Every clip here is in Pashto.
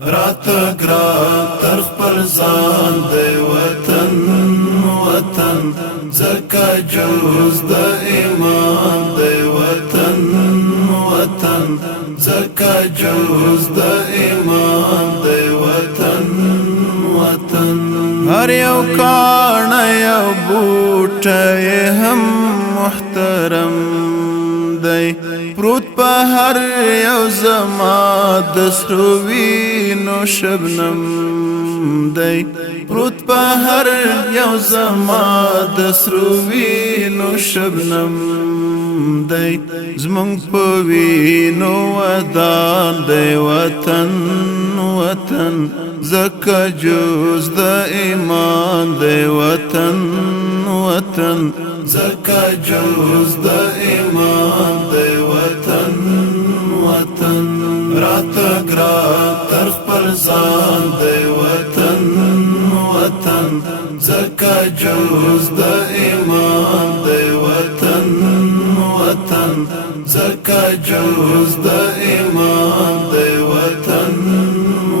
راته ګران تر خپل ځان دی وطن وطن ځکه جوز د ایمان دی وطن وطن ځکه جوز د ایمان دی وطن وطن هر یو کاڼه یو بوټی هم محترم دی پروت په هر یو زما د سرو وینو شبنم دی پروت په هر یو زما د سرو وینو شبنم دی زمونږ په وینو ودان دی وطن وطن ځکه جوز د ایمان دی وطن وطن ځکه جوز د ایمان دی وطن وطن راته ګران تر خپل ځان دی وطن وطن ځکه جوز د ایمان دی وطن وطن ځکه جوز د ایمان دی وطن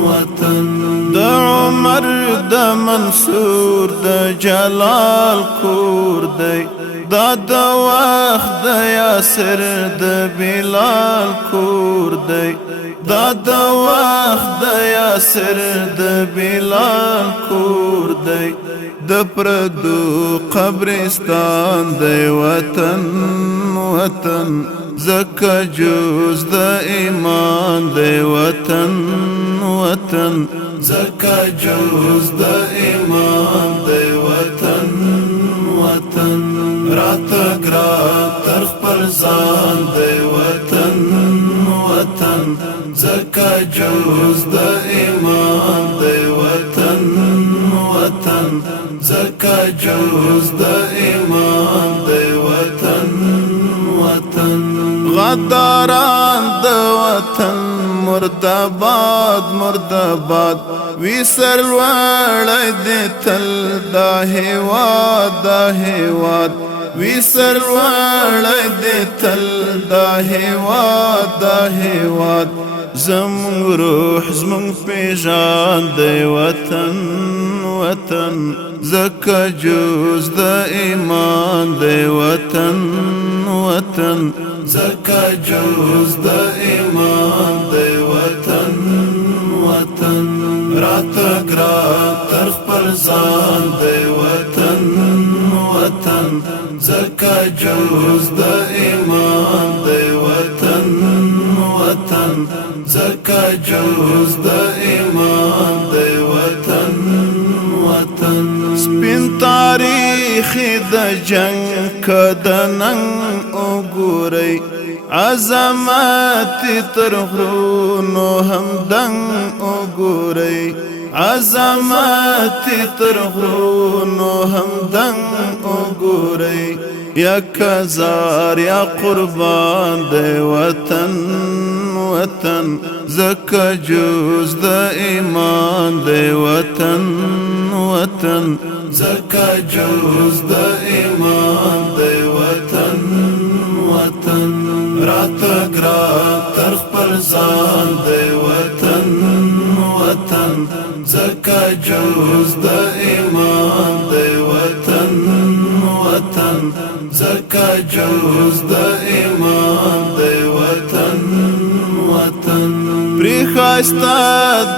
وطن د عمر د منصور د جلال کور دی دا د وخت د یاسر د بلال کور دی دا د وخت د یاسر د بلال کور دی د پردو قبرستان دی وطن وطن ځکه جوز د ایمان دی وطن وطن ځکه جوز د ایمان دی وطن وطن راته ګران تر خپل ځان دی وطن وطن ځکه جوز د ایمان دی وطن وطن ځکه جوز د ایمان دی وطن وطن غداران د وطن مرداباد مرداباد وی سرلوړی دی تل دا هیواد دا هیواد وی سرلوړی دی تل دا هیواد دا هیواد زمونږ روح زمونږ پیژان دی وطن وطن ځکه جوز د ایمان دی وطن وطن ځکه جوز د ایمان دی وطن وطن راته ګران تر خپل ځان دی وطن وطن ځکه جوز د ایمان دی وطن وطن ځکه جوز د ایمان دی وطن وطن سپین تاریخ د جنگ کده ننګ وګورئ عظمت تر غرونو هم دنګ وګورئ عظمت تر غرونو هم دنګ وګورئ یک هزار یا قربان دی وطن وطن ځکه جوز د ایمان دی وطن وطن ځکه جوز د ایمان دی وطن وطن راته ګران تر خپل ځان دی وطن وطن ځکه جوز د ایمان دی وطن وطن ځکه جوز د ایمان دی وطن وطن پری ښایسته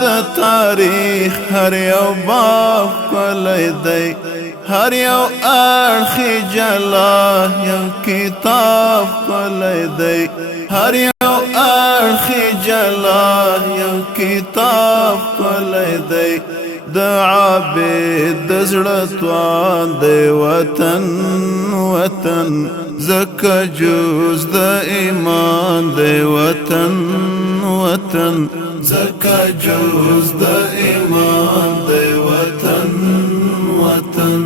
د تاریخ هر یو باب ښکلی دی هر یو اړخ جلا یو کتاب ښکلی دی هر یو اړخ جلا یو کتاب ښکلی دی د عابد د زړه توان دی وطن وطن ځکه جوز د ایمان دی وطن وطن ځکه جوز د ایمان دی وطن وطن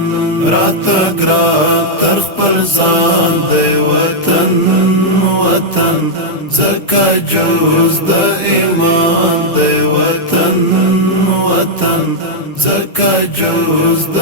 راته ګران تر خپل ځان دی وطن وطن ځکه جوز د ایمان دی وطن وطن ځکه جوز د